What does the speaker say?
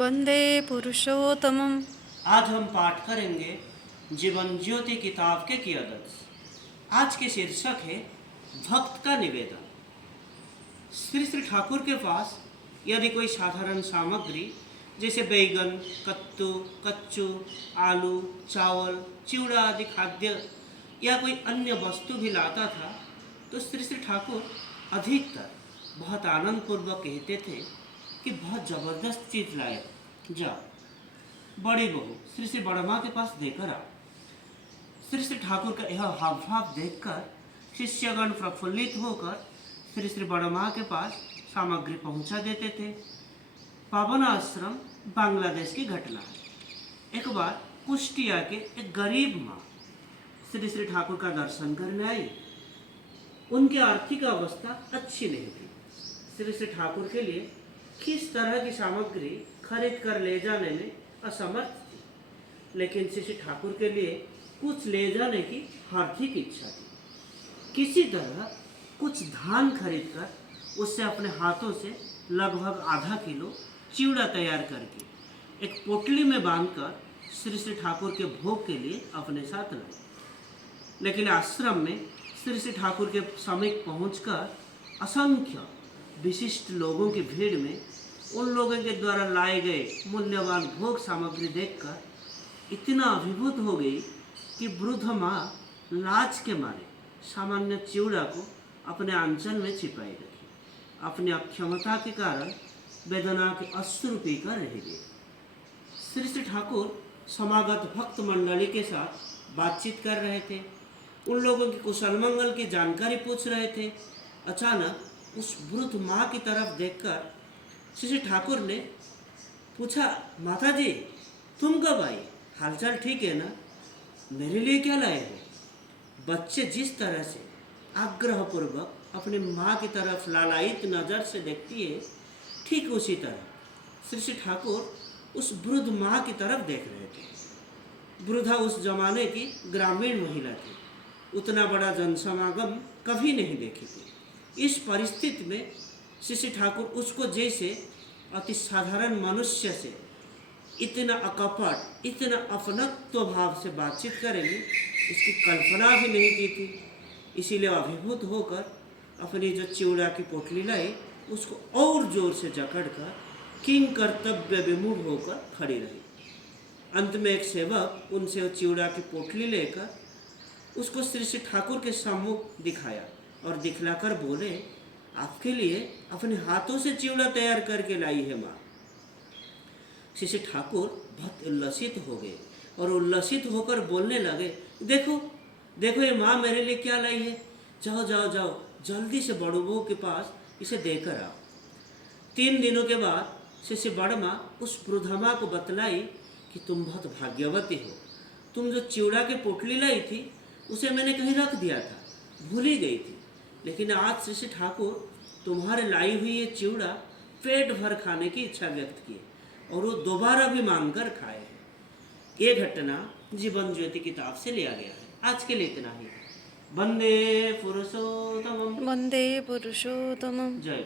वंदे पुरुषोत्तमम्। आज हम पाठ करेंगे जीवन ज्योति किताब के कियदत। आज के शीर्षक है भक्त का निवेदन। श्री श्री ठाकुर के पास यदि कोई साधारण सामग्री जैसे बैगन, कत्तू, कच्चू, आलू, चावल, चिवड़ा आदि खाद्य या कोई अन्य वस्तु भी लाता था तो श्री श्री ठाकुर अधिकतर बहुत आनंद पूर्वक कहते थे कि बहुत जबरदस्त चीज लाए, जा बड़ी बहू श्री श्री बड़मा के पास देकर आ। श्री श्री ठाकुर का यह हाव भाव देखकर शिष्यगण प्रफुल्लित होकर श्री श्री बड़मा के पास सामग्री पहुंचा देते थे। पावन आश्रम बांग्लादेश की घटना है। एक बार कुष्टिया के एक गरीब माँ श्री श्री ठाकुर का दर्शन करने आई। उनकी आर्थिक अवस्था अच्छी नहीं थी। श्री श्री ठाकुर के लिए किस तरह की सामग्री खरीद कर ले जाने में असमर्थ थी, लेकिन श्री श्री ठाकुर के लिए कुछ ले जाने की हार्दिक इच्छा थी। किसी तरह कुछ धान खरीदकर उससे अपने हाथों से लगभग आधा किलो चिवड़ा तैयार करके एक पोटली में बांधकर श्री श्री ठाकुर के भोग के लिए अपने साथ लाई। लेकिन आश्रम में श्री श्री ठाकुर के समीप पहुंचकर असंख्य विशिष्ट लोगों की भीड़ में उन लोगों के द्वारा लाए गए मूल्यवान भोग सामग्री देखकर इतना अभिभूत हो गई कि वृद्ध माँ लाज के मारे सामान्य चिवड़ा को अपने आंचल में छिपाई रखी। अपनी अक्षमता के कारण वेदना के अश्रु पीकर रह गई। श्री श्री ठाकुर समागत भक्त मंडली के साथ बातचीत कर रहे थे। उन लोगों की कुशल मंगल की जानकारी पूछ रहे थे। अचानक उस वृद्ध माँ की तरफ देखकर श्री श्री ठाकुर ने पूछा, माता जी तुम कब आई? हालचाल ठीक है ना? मेरे लिए क्या लाए हो? बच्चे जिस तरह से आग्रह पूर्वक अपनी माँ की तरफ लालायित नज़र से देखती है, ठीक उसी तरह श्री श्री ठाकुर उस वृद्ध माँ की तरफ देख रहे थे। वृद्धा उस जमाने की ग्रामीण महिला थी। उतना बड़ा जनसमागम कभी नहीं देखी थी। इस परिस्थिति में श्री श्री ठाकुर उसको जैसे अति साधारण मनुष्य से इतना अकपट, इतना अपनत्व भाव से बातचीत करेंगे, इसकी कल्पना भी नहीं की थी। इसीलिए अभिभूत होकर अपनी जो चिवड़ा की पोटली लाई उसको और जोर से जकड़कर किंग कर्तव्य विमूढ़ होकर खड़ी रही। अंत में एक सेवक उनसे चिवड़ा की पोटली लेकर उसको श्री श्री ठाकुर के सम्मुख दिखाया और दिखलाकर बोले, आपके लिए अपने हाथों से चिवड़ा तैयार करके लाई है माँ। श्री श्री ठाकुर बहुत उल्लसित हो गए और उल्लसित होकर बोलने लगे, देखो देखो ये माँ मेरे लिए क्या लाई है। जाओ जाओ जाओ, जल्दी से बड़ू बहू के पास इसे देकर आओ। 3 दिनों के बाद श्री श्री बड़ माँ उस वृद्धमा को बतलाई कि तुम बहुत भाग्यवती हो। तुम जो चिवड़ा के पोटली लाई थी उसे मैंने कहीं रख दिया था, भूल ही गई थी। लेकिन आज श्री श्री ठाकुर तुम्हारे लाई हुई ये चिवड़ा पेट भर खाने की इच्छा व्यक्त की और वो दोबारा भी मांग कर खाए हैं। ये घटना जीवन ज्योति किताब से लिया गया है। आज के लिए इतना ही। वंदे पुरुषोत्तमम्। वंदे पुरुषोत्तमम्। जय।